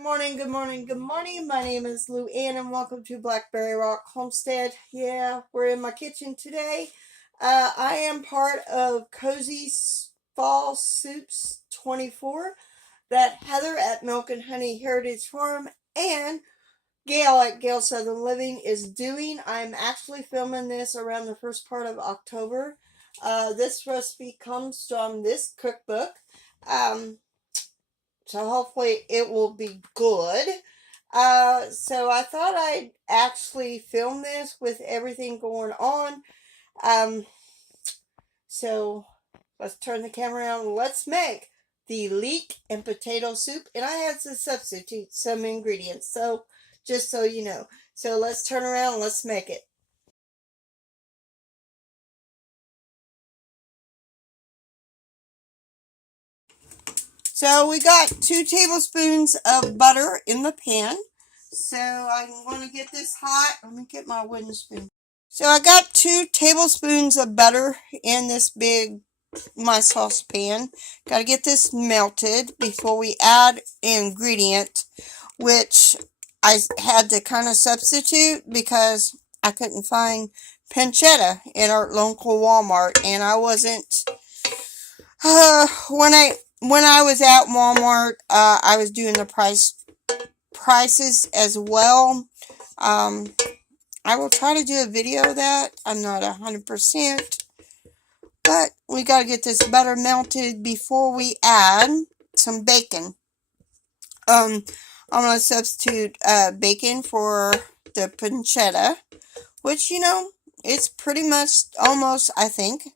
Good morning, good morning, good morning. My name is Lou Ann and welcome to Blackberryrock Homestead. Yeah, we're in my kitchen today. I am part of Cozy Fall Soups 24 that Heather at Milk and Honey Heritage Farm and Gail at Gail Southern Living is doing. I'm actually filming this around the first part of October. This recipe comes from this cookbook. Um, so hopefully it will be good. So I thought I'd actually film this with everything going on. Um, so let's turn the camera on. Let's make the leek and potato soup. And I had to substitute some ingredients. So just so you know. So let's turn around and let's make it. So we got 2 tablespoons of butter in the pan. So I'm going to get this hot. Let me get my wooden spoon. So I got 2 tablespoons of butter in this big my saucepan. Got to get this melted before we add ingredient, which I had to kind of substitute because I couldn't find pancetta in our local Walmart, and I wasn't. When I was at Walmart, I was doing the prices as well. I will try to do a video of that. I'm not 100%, but we got to get this butter melted before we add some bacon. I'm going to substitute bacon for the pancetta, which, it's pretty much almost, I think.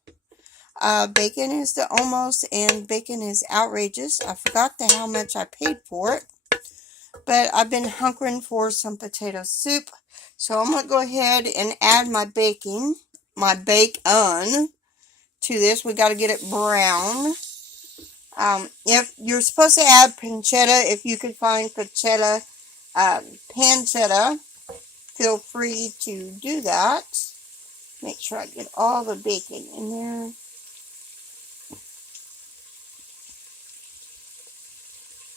Bacon is the almost, and bacon is outrageous. I forgot how much I paid for it, but I've been hunkering for some potato soup. So I'm going to go ahead and add my bacon to this. We got to get it brown. If you're supposed to add pancetta, if you can find pancetta, feel free to do that. Make sure I get all the bacon in there.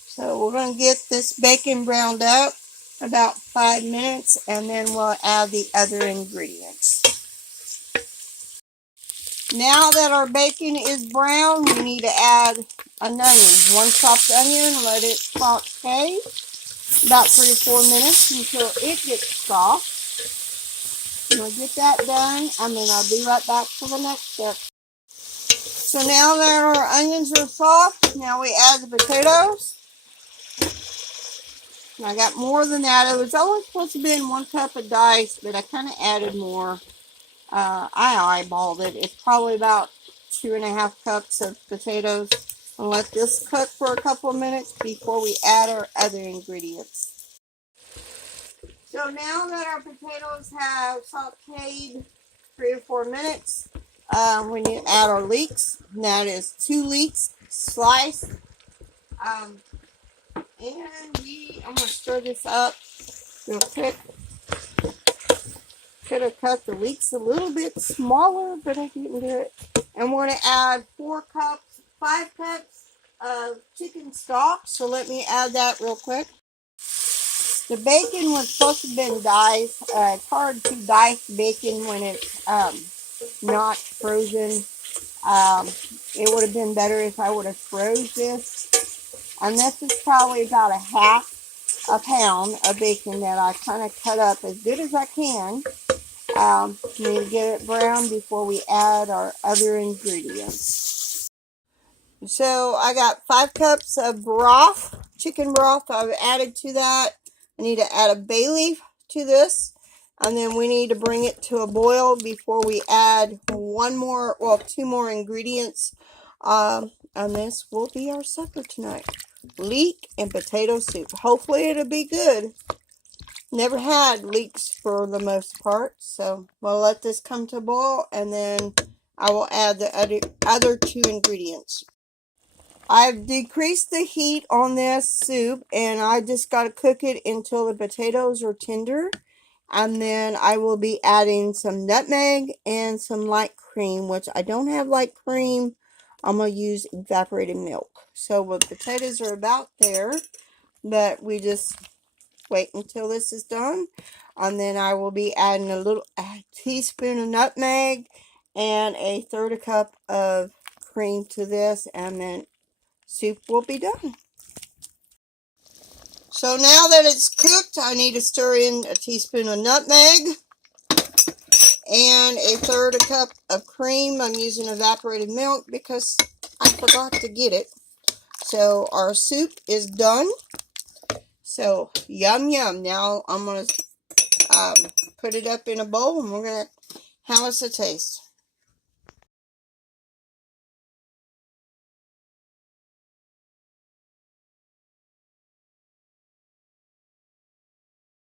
So we're going to get this bacon browned up about 5 minutes, and then we'll add the other ingredients. Now that our bacon is brown, we need to add an onion. 1 chopped onion, let it saute about 3 or 4 minutes until it gets soft. I'm going to get that done, and then I'll be right back for the next step. So now that our onions are soft, now we add the potatoes. And I got more than that. It was only supposed to be in 1 cup of dice, but I kind of added more. I eyeballed it. It's probably about 2.5 cups of potatoes. And let this cook for a couple of minutes before we add our other ingredients. So now that our potatoes have sauteed 3 or 4 minutes, we need to add our leeks. And that is 2 leeks sliced. And I'm going to stir this up real quick. Could have cut the leeks a little bit smaller, but I didn't do it. And we're going to add 5 cups of chicken stock. So let me add that real quick. The bacon was supposed to have been diced. It's hard to dice bacon when it's not frozen. It would have been better if I would have froze this. And this is probably about a pound of bacon that I kind of cut up as good as I can. Need to get it brown before we add our other ingredients. So I got 5 cups of broth, chicken broth. I've added to that. I need to add a bay leaf to this, and then we need to bring it to a boil before we add 2 more ingredients. And this will be our supper tonight: leek and potato soup. Hopefully it'll be good. Never had leeks for the most part, so we'll let this come to a boil, and then I will add the other 2 ingredients. I've decreased the heat on this soup, and I just got to cook it until the potatoes are tender, and then I will be adding some nutmeg and some light cream, which I don't have light cream. I'm going to use evaporated milk. So the potatoes are about there. but we just wait until this is done. And then I will be adding a teaspoon of nutmeg and a third a cup of cream to this, and then soup will be done. So now that it's cooked, I need to stir in a teaspoon of nutmeg and a third a cup of cream. I'm using evaporated milk because I forgot to get it. So our soup is done. So yum yum. Now I'm going to put it up in a bowl and we're going to have us a taste.